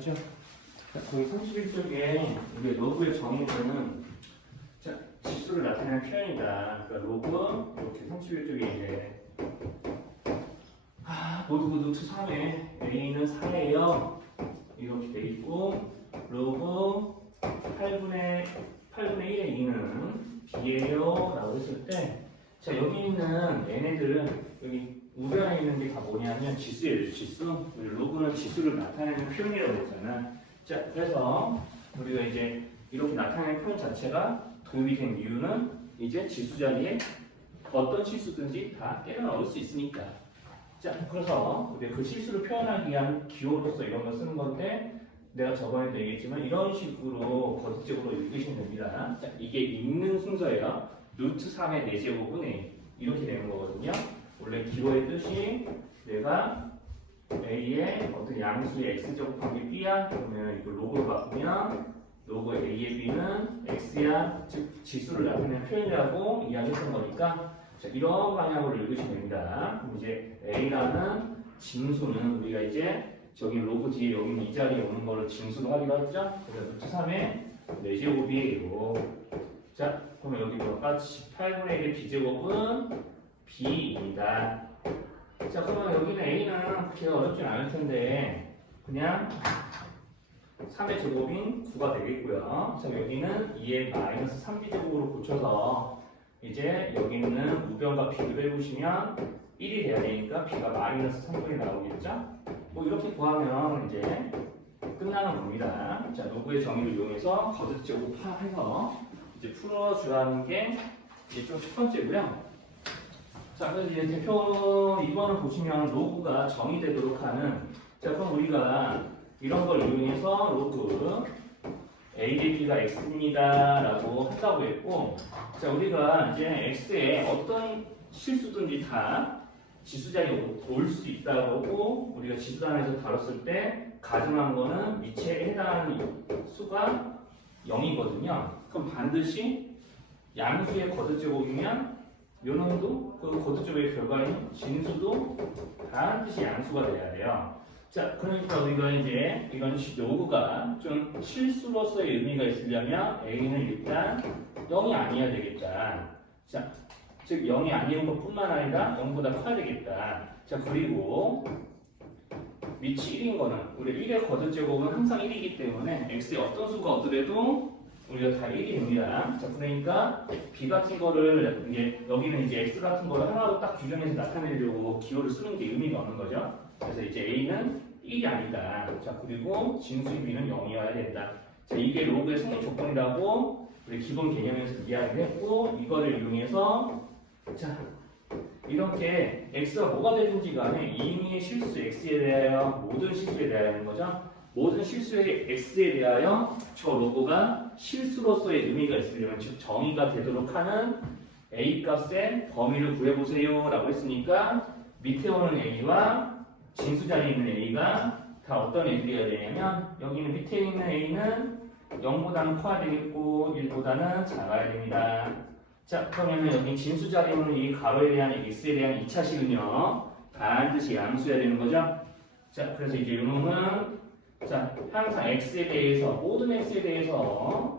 자, 거기 31쪽에 우리 로그의 정의는 자, 지수를 나타내는 표현이다. 그러니까 로그 이렇게 31쪽에 이제 아, 모두 모두 3에 A는 4예요. 이렇게 돼 있고 로그 8분의 8분의 1의 2는 B예요. 라고 했을 때 자, 여기 있는 얘네들은 여기 우변에 있는 게 다 뭐냐면 지수예요, 지수. 로그는 지수를 나타내는 표현이라고 했잖아. 자, 그래서 우리가 이제 이렇게 나타내는 표현 자체가 도입이 된 이유는 이제 지수 자리에 어떤 실수든지 다 때려 넣을 수 있으니까. 자, 그래서 그 실수를 표현하기 위한 기호로서 이런 걸 쓰는 건데 내가 저번에도 얘기했지만 이런 식으로 거듭적으로 읽으시면 됩니다. 자, 이게 읽는 순서예요. 루트 3의 4제곱은 A. 이렇게 되는 거거든요. 원래 기호의 뜻이 내가 A의 어떤 양수의 X제곱 관계 B야? 그러면 이걸 로그로 바꾸면 로그 A의 B는 X야, 즉 지수를 나타내는 표현이라고 이야기했던 거니까 자, 이런 방향으로 읽으시면 됩니다. 이제 A라는 징수는 우리가 이제 저기 로그 뒤에 여기 이 자리에 오는 거를 징수로 하기로 했죠? 그래서 루트 3의 4제곱이에요. 자, 그러면 여기 똑같이 8분의 1의 B제곱은 B입니다. 자, 그러면 여기는 A는 그렇게 어렵진 않을 텐데 그냥 3의 제곱인 9가 되겠고요. 자, 여기는 2의 마이너스 3b제곱으로 고쳐서 이제 여기 있는 우변과 비교를 해보시면 1이 돼야 되니까 b가 마이너스 3분이 나오겠죠? 뭐 이렇게 구하면 이제 끝나는 겁니다. 자, 노브의 정의를 이용해서 거듭 제곱 해서 이제 풀어주라는 게 이제 좀첫 번째고요. 자, 그래서 이제 대표 2번을 보시면 로그가 정의되도록 하는 자, 그럼 우리가 이런 걸 이용해서 로그 ADP가 X입니다 라고 한다고 했고 자, 우리가 이제 X에 어떤 실수든지 다 지수 자리에 올 수 있다고 우리가 지수단에서 다뤘을 때 가정한 거는 미체에 해당하는 수가 0이거든요. 그럼 반드시 양수의 거듭제곱이면 요놈도 그 거듭제곱의 결과인 진수도 반드시 양수가 돼야 돼요. 자, 그러니까 우리가 이제 이건 요구가 좀 실수로서의 의미가 있으려면 A는 일단 0이 아니어야 되겠다. 자, 즉 0이 아닌 것뿐만 아니라 0보다 커야 되겠다. 자, 그리고 위치 1인 거는 우리 1의 거듭 제곱은 항상 1이기 때문에 x의 어떤 수가 얻더라도 우리가 다 1이 됩니다. 자, 그러니까 b 같은 거를 이제 여기는 이제 x 같은 거를 하나로 딱 규정해서 나타내려고 기호를 쓰는 게 의미가 없는 거죠. 그래서 이제 a는 1이 아니다. 자, 그리고 진수의 b는 0이어야 된다. 자, 이게 로그의 성립 조건이라고 우리 기본 개념에서 이야기를 했고 이거를 이용해서 자, 이렇게 x가 뭐가 되든지 간에 이미의 실수 x에 대하여 모든 실수에 대하여는 거죠. 모든 실수의 x에 대하여 저 로고가 실수로서의 의미가 있으려면 즉 정의가 되도록 하는 a 값의 범위를 구해보세요 라고 했으니까 밑에 오는 a와 진수 자리에 있는 a가 다 어떤 애들이어야 되냐면 여기는 밑에 있는 a는 0보다는 커야 되겠고 1보다는 작아야 됩니다. 자, 그러면 여기 진수 자리는 이 가로에 대한 x에 대한 2차식은요 반드시 양수해야 되는 거죠. 자, 그래서 이제 이놈은 자 항상 x에 대해서 모든 x에 대해서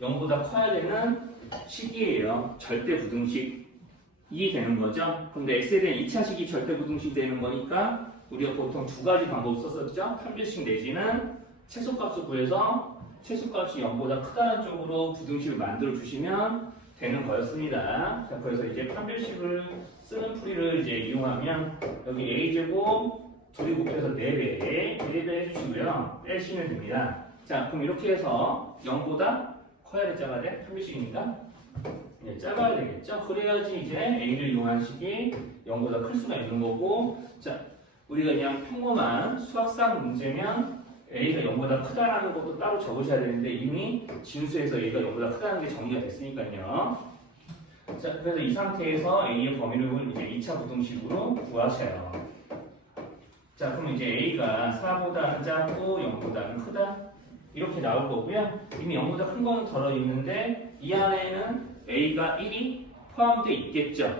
0보다 커야 되는 식이에요. 절대 부등식이 되는 거죠. 근데 x에 대한 2차식이 절대 부등식 되는 거니까 우리가 보통 두 가지 방법 썼었죠. 판별식 내지는 최소값을 구해서 최소값이 0보다 크다는 쪽으로 부등식을 만들어 주시면 되는 거였습니다. 자, 그래서 이제 판별식을 쓰는 풀이를 이제 이용하면 여기 a제곱 둘이 곱해서 4배, 4배 해주시고요. 빼시면 됩니다. 자, 그럼 이렇게 해서 0보다 커야 돼, 작아야 돼? 판별식이니까 네, 작아야 되겠죠? 그래야지 이제 a를 이용한 식이 0보다 클 수가 있는 거고 자, 우리가 그냥 평범한 수학상 문제면 a가 0보다 크다라는 것도 따로 적으셔야 되는데 이미 진수에서 a가 0보다 크다는 게 정리가 됐으니까요. 자, 그래서 이 상태에서 a의 범위를 이제 2차 부등식으로 구하셔요. 자, 그럼 이제 a가 4보다 작고 0보다는 크다 이렇게 나올 거고요. 이미 0보다 큰 거는 덜어 있는데 이 안에는 a가 1이 포함되어 있겠죠.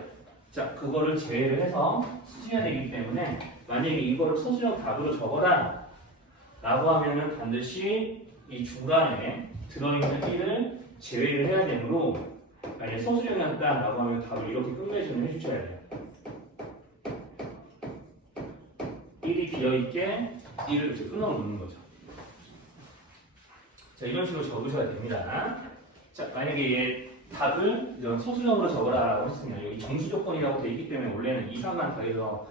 자, 그거를 제외를 해서 쓰셔야 되기 때문에 만약에 이거를 서술형 답으로 적어라 라고 하면은 반드시 이 중간에 들어있는 1을 제외를 해야 되므로 만약에 소수점이 났다라고 하면 답을 이렇게 끝맺음을 해주셔야 돼요. 1이 비어있게 1을 이렇게 끊어놓는 거죠. 자, 이런 식으로 적으셔야 됩니다. 자, 만약에 얘 답을 이런 소수점으로 적으라고 했으면 여기 정수 조건이라고 돼 있기 때문에 원래는 2, 3만 더해서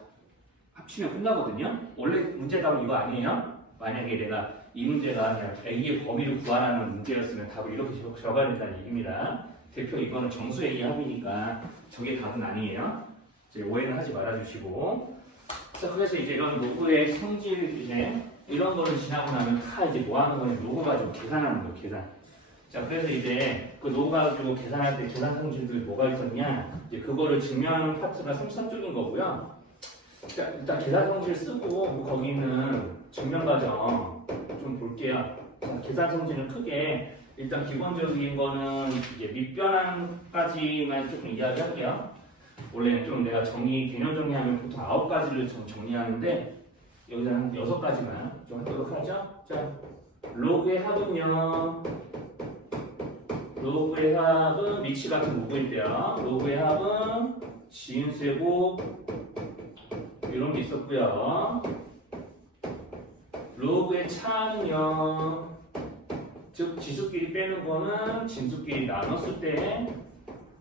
합치면 끝나거든요. 원래 문제 답은 이거 아니에요. 만약에 내가 이 문제가 그냥 A의 범위를 구하라는 문제였으면 답을 이렇게 적- 적어야 된다는 얘기입니다. 대표 이거는 정수 A 합이니까 저게 답은 아니에요. 이제 오해는 하지 말아주시고. 자, 그래서 이제 이런 로그의 성질 이제 이런 거를 지나고 나면 다 이제 뭐 하는 거냐 로그 가지고 계산하는 거 계산. 자, 그래서 이제 그 로그 가지고 계산할 때 계산 성질들이 뭐가 있었냐? 이제 그거를 증명하는 파트가 33쪽인 거고요. 자, 일단 계산 성질 쓰고 거기 있는 증명 과정 좀 볼게요. 자, 계산 성질은 크게 일단 기본적인 거는 이제 밑변환까지만 조금 이야기할게요. 원래는 좀 내가 정의 개념 정리하면 보통 아홉 가지를 좀 정리하는데 여기서 한 여섯 가지만 좀 하도록 하죠. 자, 로그의 합은요. 로그의 합은 미치 같은 로그인데요. 로그의 합은 지인수고 이런 게 있었고요. 로그의 차는요. 즉 지수끼리 빼는 거는 진수끼리 나눴을 때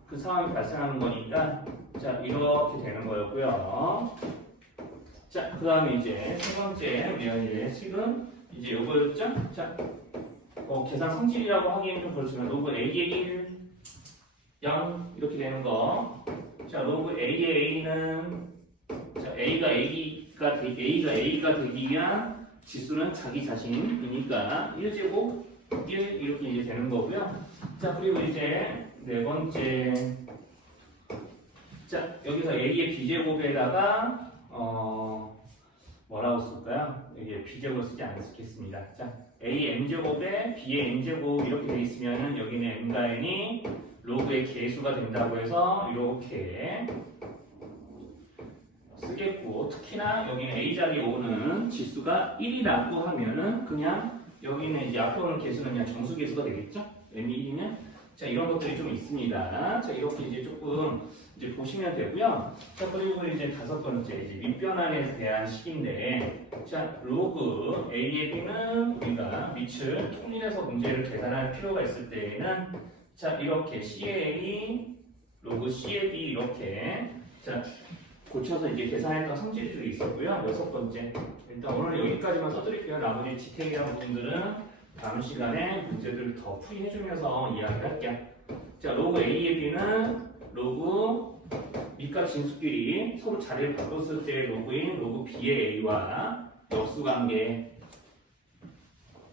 그 상황이 발생하는 거니까 자 이렇게 되는 거였고요. 자 그 다음에 이제 세 번째 이제 식은 이제 요거였죠. 자 어, 계산 성질이라고 하기에는 좀 그렇지만 로그 A의 1, 0 이렇게 되는 거. 자 로그 A의 A는 자 A가 A가 되, A가 A가 되기 위한 지수는 자기 자신이니까 1제곱 1 이렇게 이제 되는 거고요. 자 그리고 이제 네 번째 자 여기서 A의 B제곱에다가 어 뭐라고 쓸까요? 여기 B제곱 쓰지 않겠습니다. 자 A M제곱에 B의 N제곱 이렇게 돼 있으면은 여기는 M과 N이 로그의 개수가 된다고 해서 이렇게 쓰겠고 특히나 여기는 A 자리에 오는 지수가 1이라고 하면은 그냥 여기는 이제 앞에 오는 개수는 그냥 정수 개수가 되겠죠? M이 1이면 자 이런 것들이 좀 있습니다. 자 이렇게 이제 조금 이제 보시면 되고요. 자 그리고 이제 다섯 번째 이제 밑변환에 대한 식인데 자 로그 A의 B는 우리가 밑을 통일해서 문제를 계산할 필요가 있을 때에는 자 이렇게 C의 A 로그 C의 B 이렇게 자 고쳐서 이제 계산했던 성질들이 있었고요. 여섯 번째 일단 오늘 여기까지만 써드릴게요. 나머지 디테일한 부분들은 다음 시간에 문제들을 더 풀이해주면서 이야기할게요. 자, 로그 A의 B는 로그 밑과 진수끼리 서로 자리를 바꿨을 때 로그인 로그 B의 A와 역수 관계.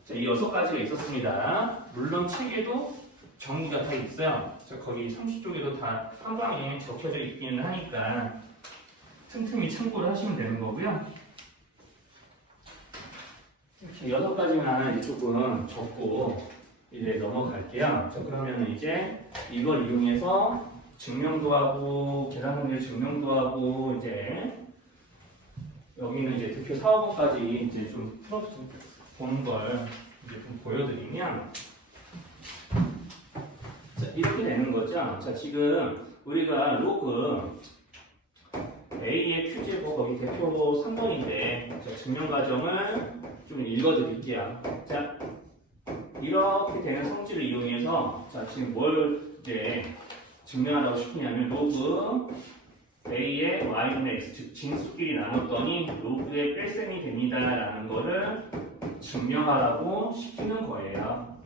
자, 이 여섯 가지가 있었습니다. 물론 책에도 정리가 다 있어요. 자, 거기 30쪽에도 다 한방에 적혀져 있기는 하니까 틈틈이 참고를 하시면 되는 거고요. 여섯 가지만 조금 적고 이제 넘어갈게요. 자 그러면 이제 이걸 이용해서 증명도 하고 계산 성질 증명도 하고 이제 여기는 이제 대표 사업원까지 이제 좀 풀어서 보는 걸 이제 좀 보여드리면 자 이렇게 되는 거죠. 자 지금 우리가 로그 A의 큐제곱 거기 대표 3번인데 자, 증명 과정을 좀 읽어드릴게요. 자, 이렇게 되는 성질을 이용해서 자 지금 뭘 이제 증명하라고 시키냐면 로그 A의 Y는 X 즉 진수끼리 나눴더니 로그의 뺄셈이 됩니다라는 거를 증명하라고 시키는 거예요.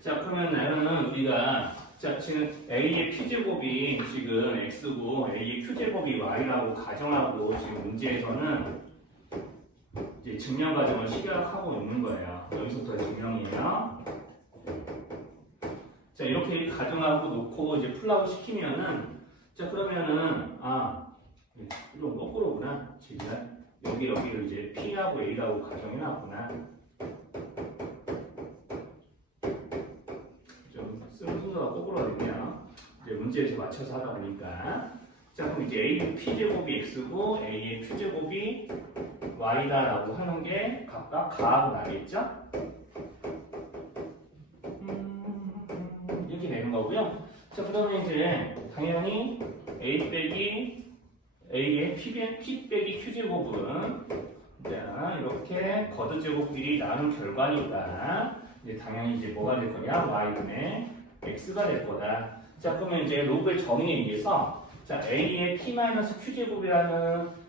자 그러면 나는 우리가 자 지금 A의 P제곱이 지금 X고 A의 Q제곱이 Y라고 가정하고 지금 문제에서는 이제 증명 과정을 시작하고 있는 거예요. 여기서부터 증명이에요. 자 이렇게 가정하고 놓고 이제 풀라고 시키면은 자 그러면은 아 이거 거꾸로구나 지금 여기 여기를 이제 P하고 A라고 가정해 놨구나. 좀 쓰는 순서가 거꾸로 됐네요. 이제 문제에서 맞춰서 하다 보니까 자 그럼 이제 A P 제곱이 X고 A의 Q 제곱이 y다라고 하는 게 각각 가하고 나겠죠? 음, 이렇게 되는 거고요. 자, 그 다음에 이제 당연히 a 빼기 a의 p, 빼기 q 제곱은 자, 이렇게 거드 제곱끼리 나눈 결과니까 이제 당연히 이제 뭐가 될 거냐? y분의 x가 될 거다. 자, 그러면 이제 로그의 정의에 의해서 자, a의 p-q 제곱이라는 예, 기-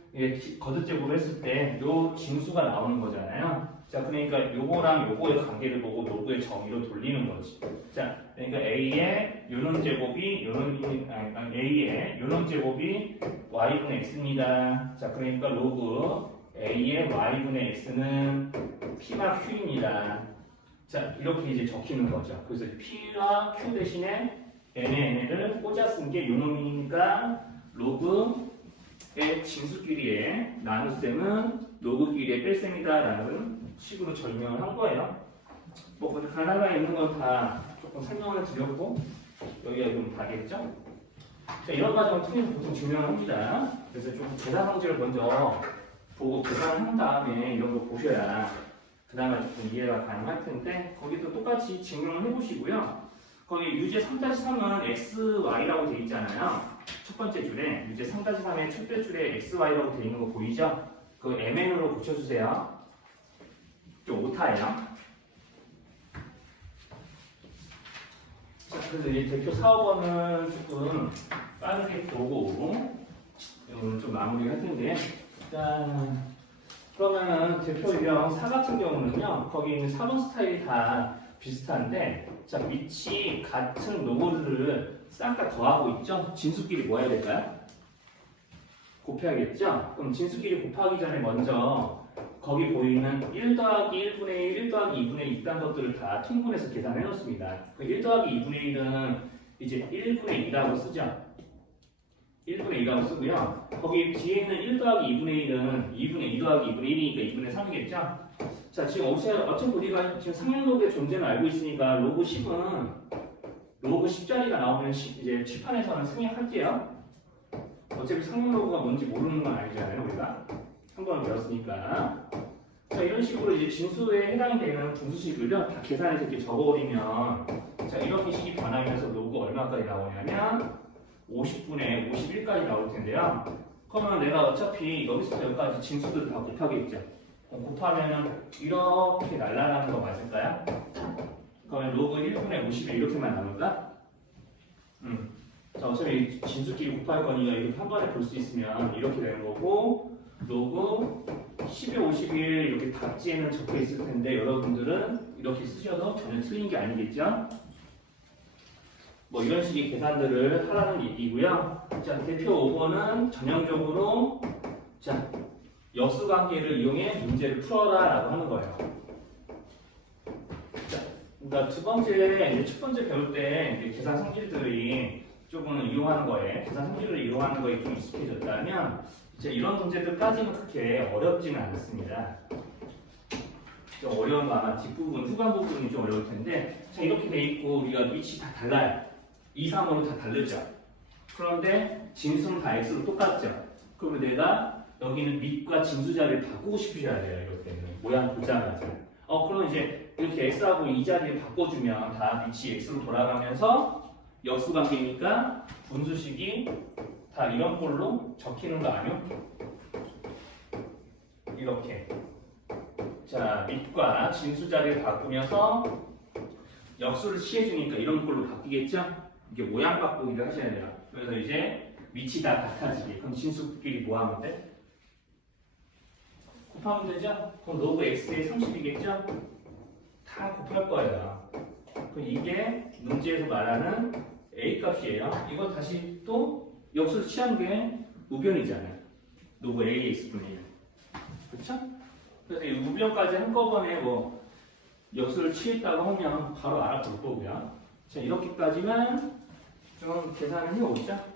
거듭 제곱을 했을 때 요 진수가 나오는 거잖아요. 자, 그러니까 요거랑 요거의 관계를 보고 로그의 정의로 돌리는 거지. 자, 그러니까 a의 요놈 제곱이 요놈 아니, a의 요놈 제곱이 y분의 x입니다. 자, 그러니까 로그 a의 y분의 x는 p가 q입니다. 자, 이렇게 이제 적히는 거죠. 그래서 p와 q 대신에 n의 n을 꽂아 쓴 게 요놈이니까 로그 의 진수끼리의 나눗셈은 로그끼리의 뺄셈이다 라는 식으로 설명을 한 거예요. 뭐 근데 가나다에 있는 건 다 조금 설명을 드렸고 여기가 좀 다겠죠? 자 이런 과정을 통해서 보통 증명을 합니다. 그래서 좀 계산 성질을 먼저 보고 계산을 한 다음에 이런 거 보셔야 그 다음에 조금 이해가 가능할 텐데 거기도 똑같이 증명을 해보시고요. 거기 유제 3-3은 xy라고 돼 있잖아요. 첫 번째 줄에 유제 3-3의 첫째 줄에 xy라고 돼 있는 거 보이죠? 그 mn으로 고쳐주세요. 좀 오타예요. 자, 그래서 이제 대표 사업원은 조금 빠르게 보고 오늘 좀 마무리 할 텐데 자 그러면은 대표 유형 4 같은 경우는요 거기 있는 4번 스타일이 다 비슷한데 자 밑이 같은 로고들 다 더하고 있죠 진수끼리 뭐 해야 될까요? 곱해야겠죠? 그럼 진수끼리 곱하기 전에 먼저 거기 보이는 1 더하기 1분의 1, 1 더하기 2분의 2 이딴 것들을 다 통분해서 계산해 놓습니다. 그 1 더하기 2분의 1은 이제 1분의 2라고 쓰죠. 1분의 2라고 쓰고요. 거기 뒤에 있는 1 더하기 2분의 1은 2분의 2 더하기 2분의 1이니까 2분의 3이겠죠? 자, 지금 어차피, 어차피 우리가 지금 상용로그의 존재는 알고 있으니까 로그 10은 로그 10자리가 나오면 시- 이제 칠판에서는 생략할게요. 어차피 상용로그가 뭔지 모르는 건 아니잖아요, 우리가. 한 번은 배웠으니까. 자, 이런 식으로 이제 진수에 해당이 되는 분수식을요, 다 계산해서 이렇게 적어버리면, 자, 이렇게 식이 변하면서 로그 얼마까지 나오냐면, 50분의 51까지 나올 텐데요. 그러면 내가 어차피 여기서부터 여기까지 진수들 다 곱하겠죠. 어, 곱하면은 이렇게 날라가는 거 맞을까요? 그러면 로그 1분의 51 이렇게만 나올까? 음. 자, 어차피 진수끼리 곱할 거니까 이렇게 한 번에 볼 수 있으면 이렇게 되는 거고, 로그 12, 51 이렇게 답지에는 적혀 있을 텐데 여러분들은 이렇게 쓰셔도 전혀 틀린 게 아니겠죠? 뭐 이런 식의 계산들을 하라는 얘기고요. 자 대표 5번은 전형적으로 자 여수 관계를 이용해 문제를 풀어라 라고 하는 거예요. 자, 그러니까 두 번째 첫 번째 배울 때 계산 성질들이 조금 이용하는 거에 계산 성질을 이용하는 거에 좀 익숙해졌다면 이제 이런 문제들까지는 그렇게 어렵지는 않습니다. 좀 어려운 거 아마 뒷부분, 후반 부분이 좀 어려울 텐데 자 이렇게 돼 있고 우리가 위치 다 달라요. 2, 3으로 다 다르죠. 그런데 진수는 다 x로 똑같죠. 그러면 내가 여기는 밑과 진수 자리를 바꾸고 싶으셔야 돼요. 때는 모양 보자마자. 어 그럼 이제 이렇게 x하고 이 자리를 바꿔주면 다 밑이 x로 돌아가면서 역수 관계니까 분수식이 다 이런 꼴로 적히는 거 아니요? 이렇게. 자, 밑과 진수 자리를 바꾸면서 역수를 취해주니까 이런 꼴로 바뀌겠죠? 이게 모양 바꾸기를 하셔야 돼요. 그래서 이제 밑이 다 같아지게. 그럼 진수끼리 뭐 하면 돼? 곱하면 되죠? 그럼 로그 x의 30이겠죠? 다 곱할 거예요. 그럼 이게 문제에서 말하는 a 값이에요. 이거 다시 또 역수를 취한 게 우변이잖아요. 로그 a x분의 1. 그렇죠? 그래서 이 우변까지 한꺼번에 뭐 역수를 취했다고 하면 바로 알아볼 거고요. 자, 이렇게까지만 좀 계산을 해오자.